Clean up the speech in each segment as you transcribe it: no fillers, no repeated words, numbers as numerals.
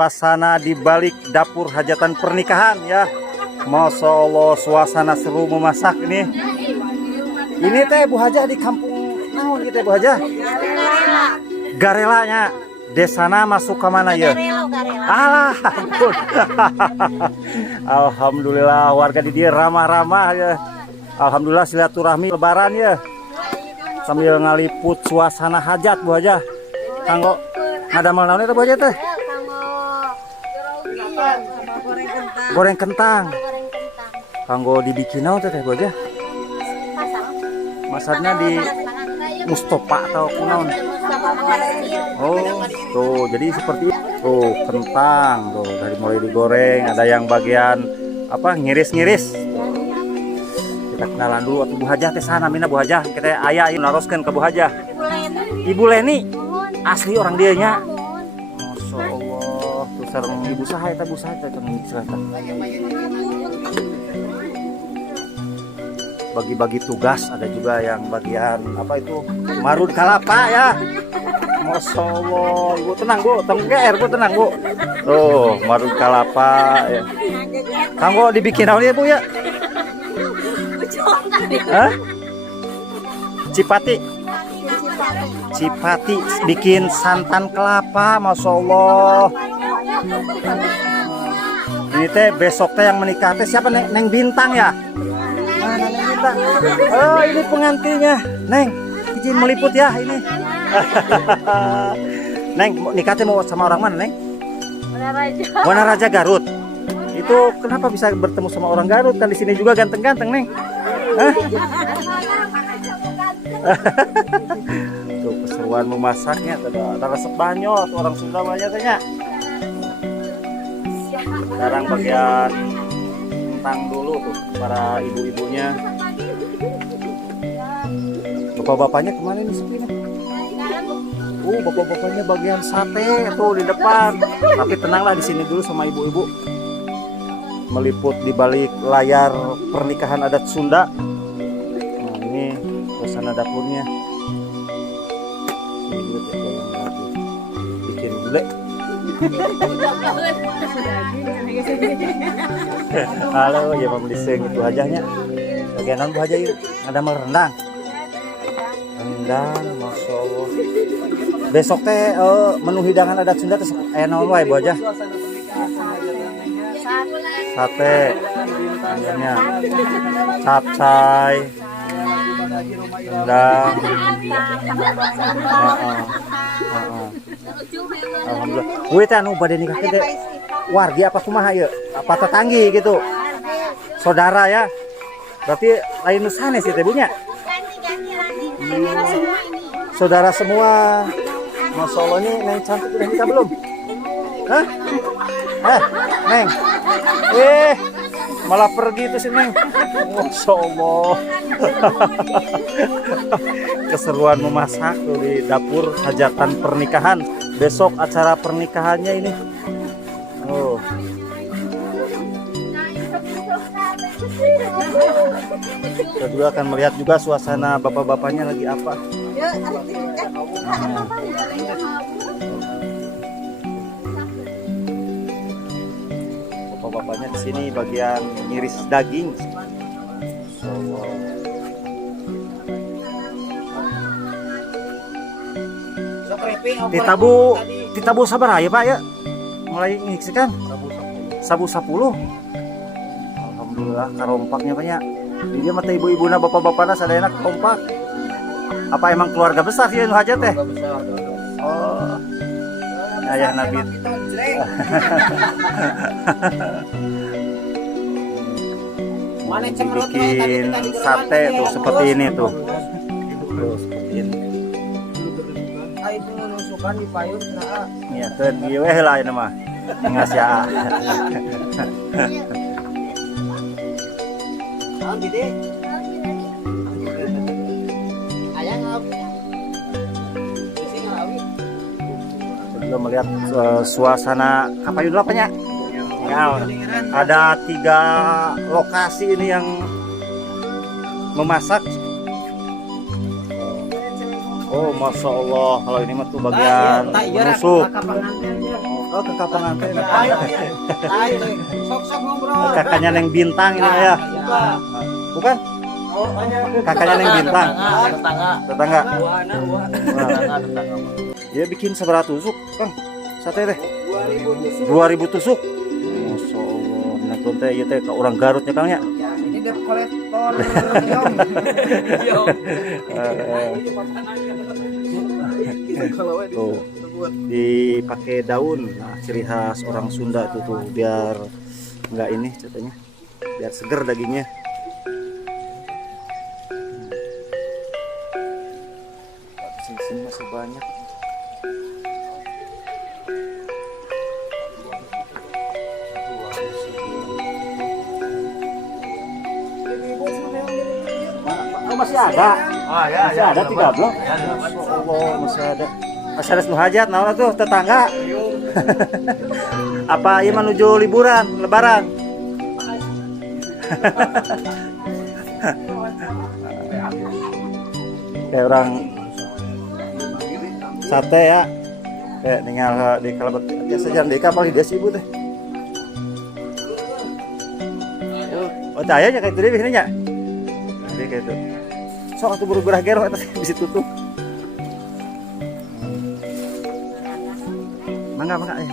Suasana di balik dapur hajatan pernikahan ya. Masya Allah, suasana seru memasak ini. Ini teh Bu Hajah di kampung naon gitu Bu Hajah? Garelanya. Desana masuk ke mana ya? Alah, ampun. Alhamdulillah warga di dia ramah-ramah ya. Alhamdulillah silaturahmi lebaran ya. Sambil ngaliput suasana hajat Bu Hajah. Kanggo ngadamel naon eta Bu Hajah teh? Goreng kentang. Kanggo dibikin naon teh Bu Hajah? Masaknya di Mustofa atau kunaon? Oh, tuh jadi seperti itu. Tuh, kentang tuh dari mulai digoreng, ada yang bagian apa ngiris-ngiris. Kita kenalan dulu atuh Bu Hajah teh sana mina Bu Hajah. Kita aya naroskeun ke Bu Hajah. Ibu Leni. Asli orang dia nya. Masya Allah, tuh sareng ibu saha eta Bu saha eta bagi-bagi tugas, ada juga yang bagian apa itu marun kalapa ya. Masya Allah, ibu tenang Bu, tengger Bu, tenang Bu. Tuh marun kalapa ya. Kanggo dibikin naon ya Bu ya? Hah? Cipati. Cipati bikin santan kelapa, Masya Allah. Ini teh besok teh yang menikah teh siapa Neng Bintang ya? Mana Neng Bintang? Oh ini pengantinnya, Neng. Izin meliput ya ini. Neng nikah teh mau sama orang mana Neng? Wanaraja Garut. Itu kenapa bisa bertemu sama orang Garut? Kan di sini juga ganteng-ganteng Neng. Hah? Tuh keseruan memasaknya, ada resep banyol atau orang Sunda banyak tanya. Sekarang bagian kentang dulu tuh para ibu-ibunya. Bapak-bapaknya kemana nih sepinya? Bapak-bapaknya bagian sate tuh di depan. Tapi tenanglah di sini dulu sama ibu-ibu. Meliput di balik layar pernikahan adat Sunda. Nah, ini suasana dapurnya. Bikin gulai. Halo, ya mau liseng itu hajahnya. Bagianan Bu Hajah yuk, ada rendang. Rendang, Masya Allah. Besok teh menu hidangan adat Sunda teh naon wae Bu Hajah? Sate, ayamnya, capcay, rendang. Alhamdulillah. Wih teh anu bade nikah teh wargi apa kumaha ieu? Apa tetanggi gitu? Saudara ya. Berarti lain nu sanes sih teh Bu nya? Saudara semua. Masya Allah, ini Neng cantik udah nikah belum? Hah? Neng. Malah pergi tuh si Neng. Masya Allah. Keseruan memasak tuh di dapur hajatan pernikahan. Besok acara pernikahannya ini. Oh. Kita juga akan melihat juga suasana bapak-bapaknya lagi apa. Bapak-bapaknya di sini bagian ngiris daging. Ditabu sabar ya Pak ya. Mulai ngiksikan. Sabu 10. Alhamdulillah karompaknya banyak. Dia mata ibu-ibuna bapak-bapakna sadayana kompak. Apa emang keluarga besar sih nu hajat teh? Oh. Ayah Nabi. Bikin sate tuh seperti ini tuh. Tuh seperti ini. Itu nusukan di payung nah. Iya, teu ieu we heula aya mah. Ngasih ah. Oh, gede. Ayah ngawi. Isi ngawi. Juga melihat suasana kapayun apanya? Ya, ada 3 lokasi ini yang memasak. Oh, Masya Allah, kalau ini mah tuh bagian menusuk. Oh, kakak pengantin. Lain. Sok-sok ngobrol. Kakaknya Neng Bintang ini ya. Bukan? Kakaknya Neng Bintang. Tetangga. Dia bikin seberapa tusuk, Kang? Sate teh. 2000 tusuk. Masya Allah. Nah, teh ieu teh ka urang Garutnya Kang nya. Ini debt collector. Tuh. Dipakai daun. Nah, ciri khas orang Sunda itu tuh biar enggak ini katanya. Biar seger dagingnya. Di sini masih banyak. Oh, masih ada. Masih ada 3 blok. Oh, masih ada. Masih ada hajat naon tuh tetangga. Apa ieu menuju liburan lebaran? Kayak orang sate ya. Kayak tinggal di kalebet biasa jangan di kapal di desa ibu teh. Oh, cahaya nya kayak itu deh biasanya. Jadi kayak itu. Sok atuh buru gerah gerah eta di situ tuh. Mangga ya.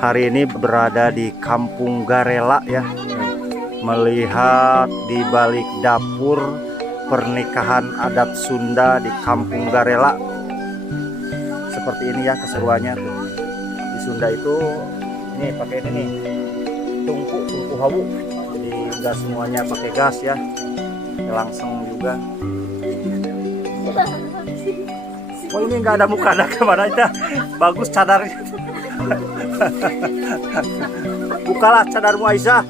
Hari ini berada di Kampung Garela ya. Melihat di balik dapur pernikahan adat Sunda di Kampung Garela. Seperti ini ya keseruannya tuh. Di Sunda itu ini pakai ini nih. Tungku hawu. Jadi enggak semuanya pakai gas ya. Langsung juga. Oh, ini nggak ada muka ada kemana itu? Bagus cadarnya. Bukalah cadarmu Aisyah.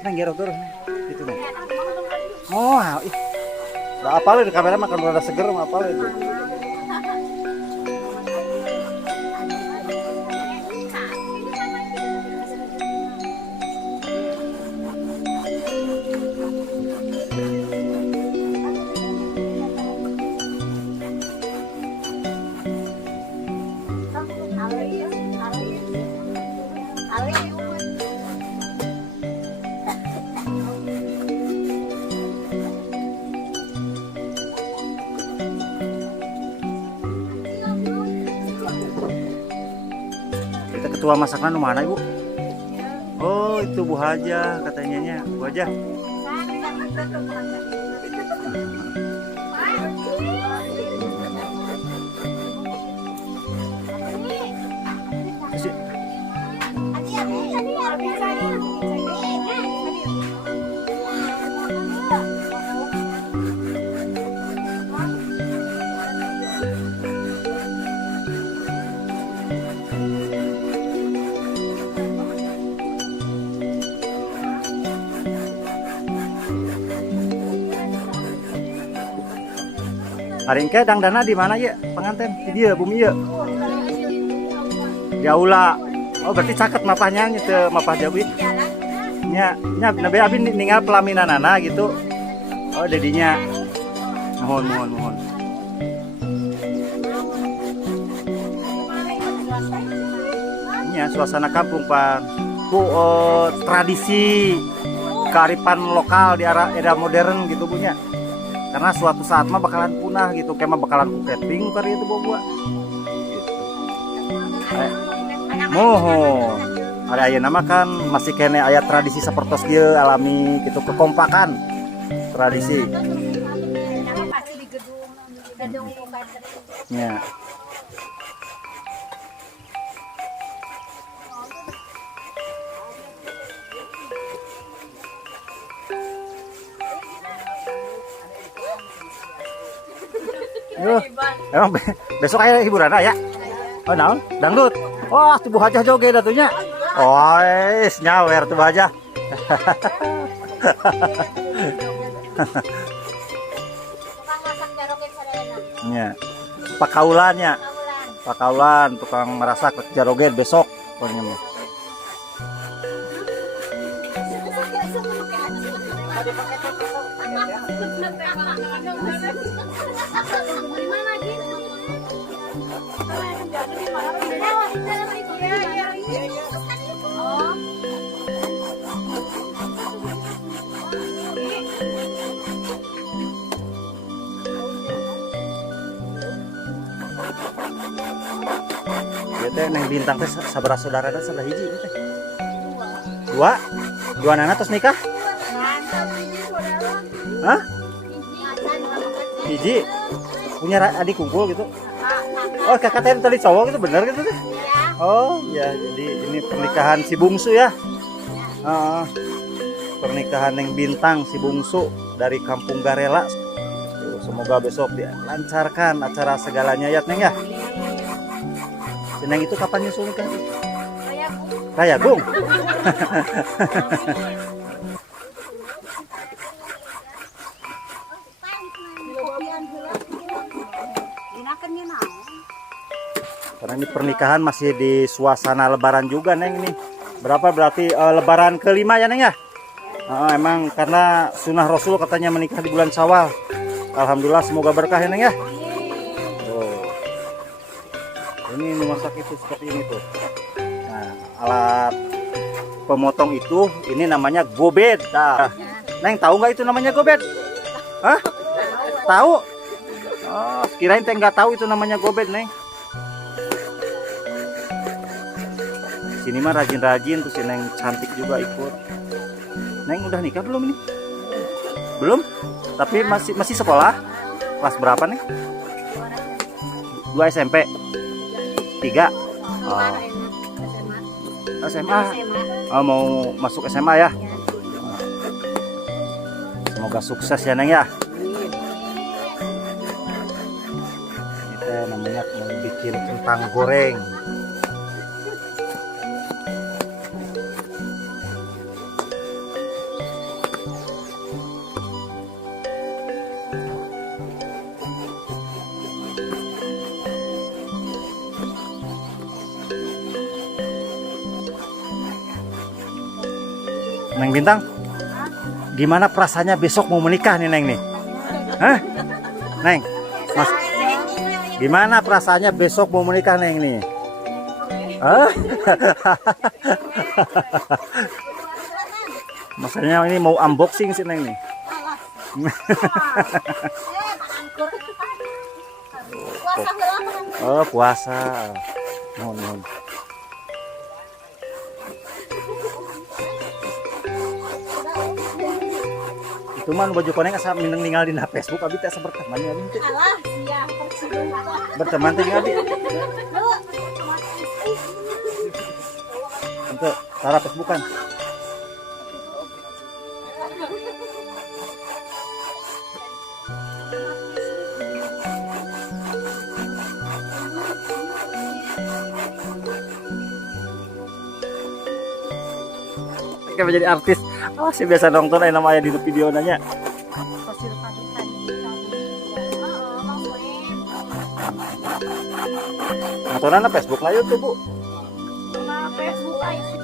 Nang gerok turun itu dong. Oh, ih. Udah apal di kamera makan rada seger mah apal itu. Ketua masaknya mana Ibu? Oh itu Bu Haja katanya nya Bu Haja. Hari ini dangdana di mana ya pengantin? Di dia bumi ya. Di aula. Oh berarti caket mapahnya gitu mapah Jawi. Nya nabe abi ninggal pelaminanana gitu. Oh dedinya. Mohon. Nya suasana kampung pan. Bu, tradisi kearifan lokal di era modern gitu punya. Karena suatu saat mah bakalan punah gitu, kayak mah bakalan kuketing kali itu bu. Mohon. Ada aya nama kan masih kene aya tradisi sapertos kieu alami gitu, kekompakan tradisi. Ya. Emang besok kayak hiburan ya? Oh, naon? Dangdut. Wah, tubuh aja joget datunya. Oh, nyawer tubuh aja. Ya. Pakaulannya. Pakaulan tukang merasak jaroget besok pokoknya mah. Teh neng bintang teh sabaraha saudara teh sabaraha hiji teh? Dua anak terus nikah? Hah? Hiji? Punya adik kumpul gitu? Oh, kakak teh tadi cowok gitu bener gitu teh? Oh ya, jadi ini pernikahan si bungsu ya? Pernikahan neng bintang si bungsu dari Kampung Garela. Semoga besok dilancarkan acara segalanya ya neng ya. Neng itu kapan nyusul nikah? Rayagung. Karena ini pernikahan masih di suasana lebaran juga neng ini. Berapa berarti lebaran kelima ya neng ya? Emang karena sunnah Rasul katanya menikah di bulan Syawal. Alhamdulillah semoga berkah ya neng ya. Ini memasak itu seperti ini tuh. Nah, alat pemotong itu ini namanya gobed. Nah, neng tahu nggak itu namanya gobed? Hah? Tahu? Oh, kirain teh nggak tahu itu namanya gobed neng. Sini mah rajin-rajin tuh si neng cantik juga ikut. Neng udah nikah belum ini? Belum? Tapi masih sekolah? Kelas berapa nih? 2 SMP. 3. Oh. SMA. Oh, mau masuk SMA ya? Semoga sukses ya neng ya. Ini namanya mau bikin kentang goreng. Neng Bintang, gimana perasaannya besok mau menikah nih Neng nih? Hah? Neng, Mas, gimana perasaannya besok mau menikah Neng nih? Hah? Maksudnya ini mau unboxing sih Neng nih. Oh, puasa. Mohon. Itu mah baju koneng asa mineng tinggal di Facebook abi teh berteman ya binti. Alah, sia berteman teh abi. Untuk cara Facebookan. Kayak menjadi artis. Oh, si biasa nonton aja namanya di video nanya. Nontonan Facebook lah YouTube, Bu. Facebook aja.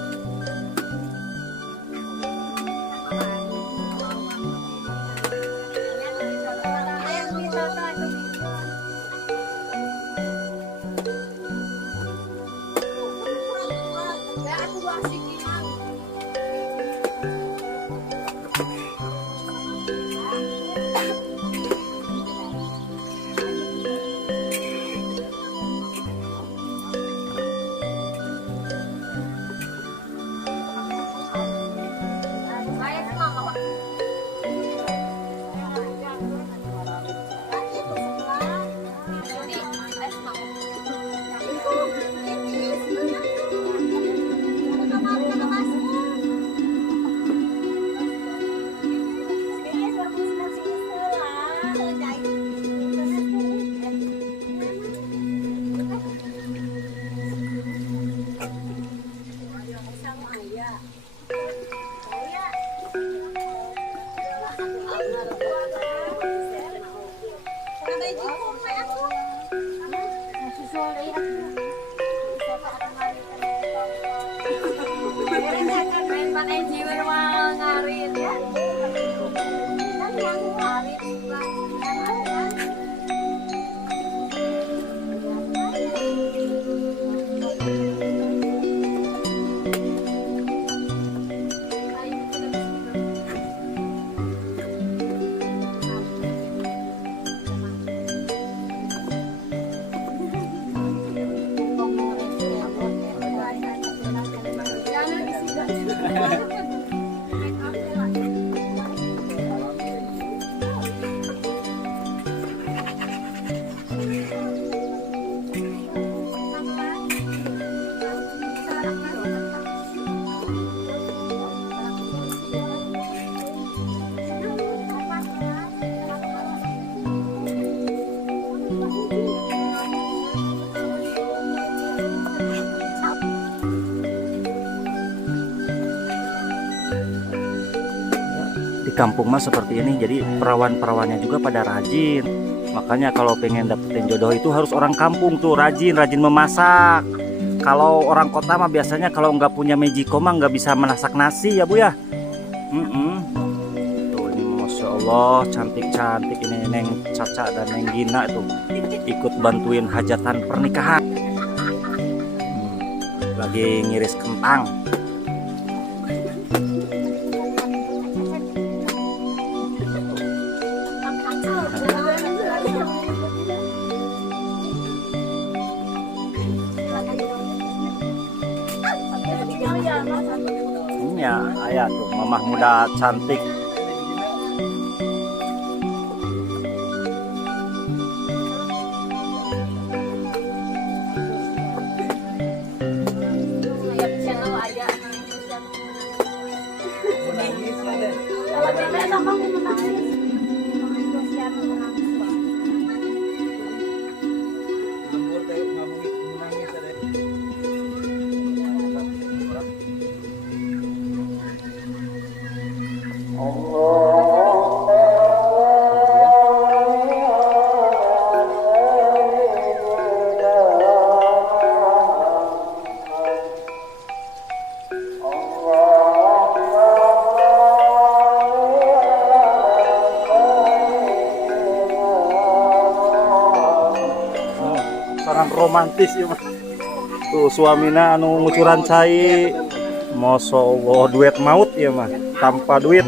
Kampung mah seperti ini, jadi perawan-perawannya juga pada rajin. Makanya kalau pengen dapetin jodoh itu harus orang kampung tuh rajin memasak. Kalau orang kota mah biasanya kalau nggak punya Mejiko mah nggak bisa masak nasi ya Bu ya. Tuh ini Masya Allah cantik-cantik ini Neng Caca dan Neng Gina itu ikut bantuin hajatan pernikahan. Lagi ngiris kentang. Ya, ayah tuh mamah muda cantik. Sangat romantis ya Mas. Tuh suamina anu ngucuran cai. Masya Allah duet maut ya mah tanpa duit.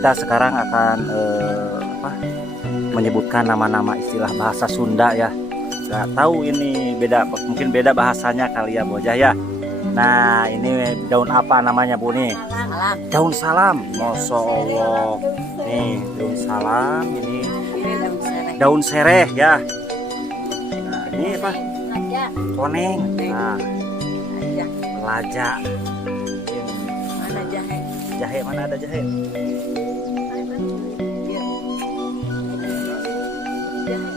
Kita sekarang akan menyebutkan nama-nama istilah bahasa Sunda ya. Nggak tahu ini beda, mungkin beda bahasanya kali ya Bu Ojah ya. Nah ini daun apa namanya Bu nih? Salam. Daun salam. Masya Allah. Nih daun salam, ini daun sereh ya. Nah ini apa? Koneng. Nah pelaja. Mana jahe? Jahe, mana ada jahe?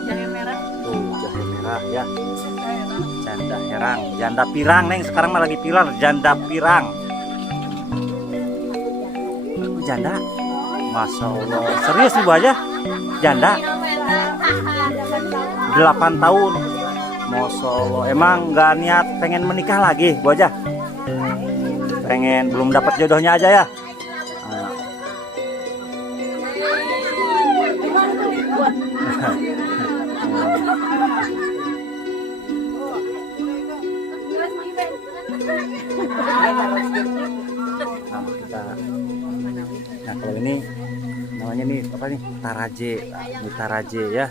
Jahe merah. Tuh jahe merah ya. Janda herang, janda pirang Neng, sekarang mah lagi pilar, janda pirang. Janda? Masya Allah, serius nih Bu aja? Janda? 8 tahun. Masya Allah, emang nggak niat pengen menikah lagi Bu aja? Pengen, belum dapat jodohnya aja ya? Nah, kita. Nah, kalau ini namanya nih apa nih? Taraje. Nah, ini taraje ya.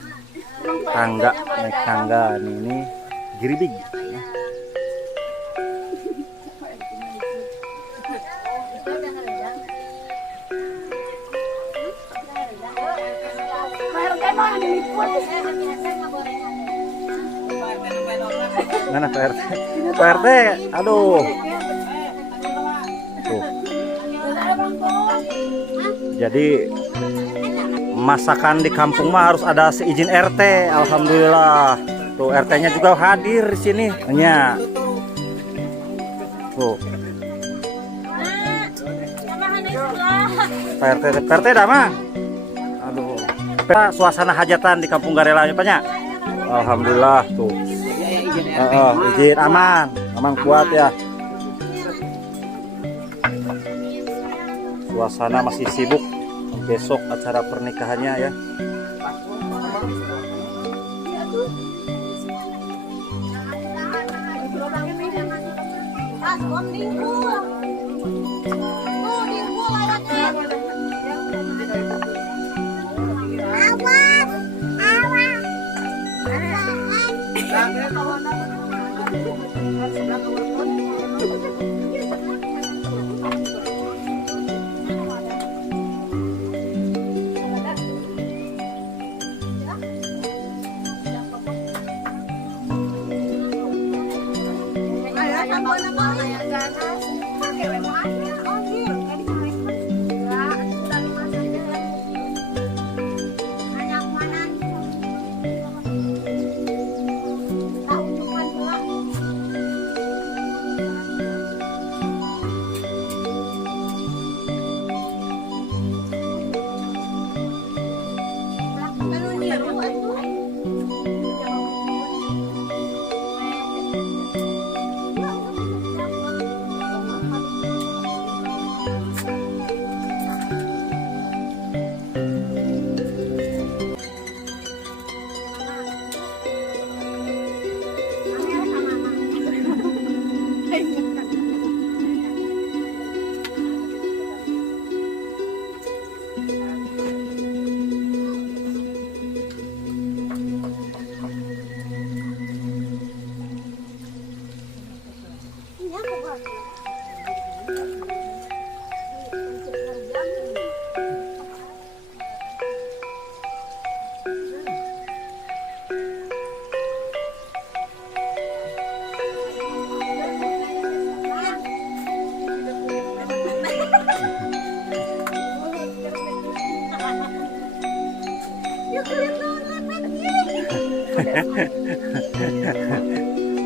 Tangga, naik tangga nih ini giribig. Mana Pak RT? Pak RT, aduh. Tuh. Jadi masakan di kampung mah harus ada seizin RT. Alhamdulillah. Tuh RT-nya juga hadir di sini. Nya. Tuh. Pak RT dah mah. Aduh. Suasana hajatan di Kampung Garela ya Pak nya. Alhamdulillah tuh. Izin aman kuat ya. Suasana masih sibuk. Besok acara pernikahannya ya.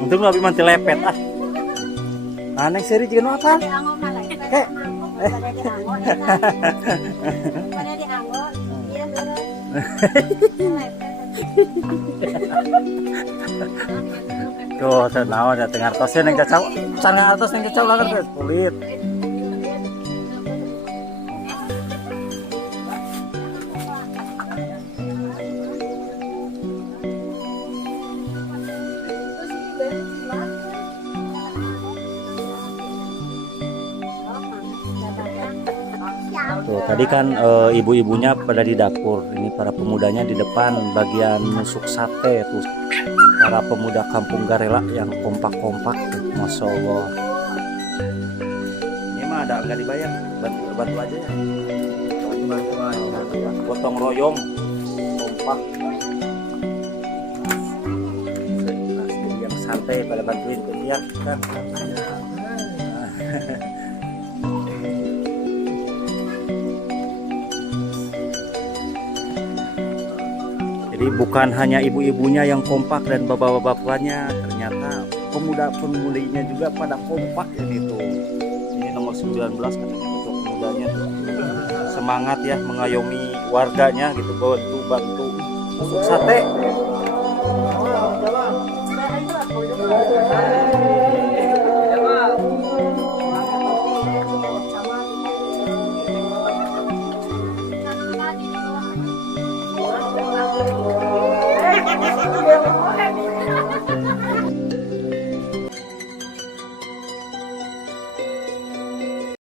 Untung lebih manti lepet ah. Aneh seri juga apa? Tuh, senawan ya tengah atasnya yang cacau, sana atas yang cacau lah kan kulit. Tuh, tadi kan ibu-ibunya pada di dapur, ini para pemudanya di depan bagian nusuk sate tuh. Para pemuda Kampung Garela yang kompak-kompak tuh, Masya Allah. Ini mah ada nggak dibayar, bantu aja ya. Bantu aja. Gotong royong, kompak. Jadi yang santai pada bantuin kerja kan. Jadi bukan hanya ibu-ibunya yang kompak dan bapak-bapaknya, ternyata pemuda-pemudinya juga pada kompak ya gitu. Ini nomor 19 katanya untuk pemudanya tuh. Semangat ya mengayomi warganya gitu, bantu masuk sate.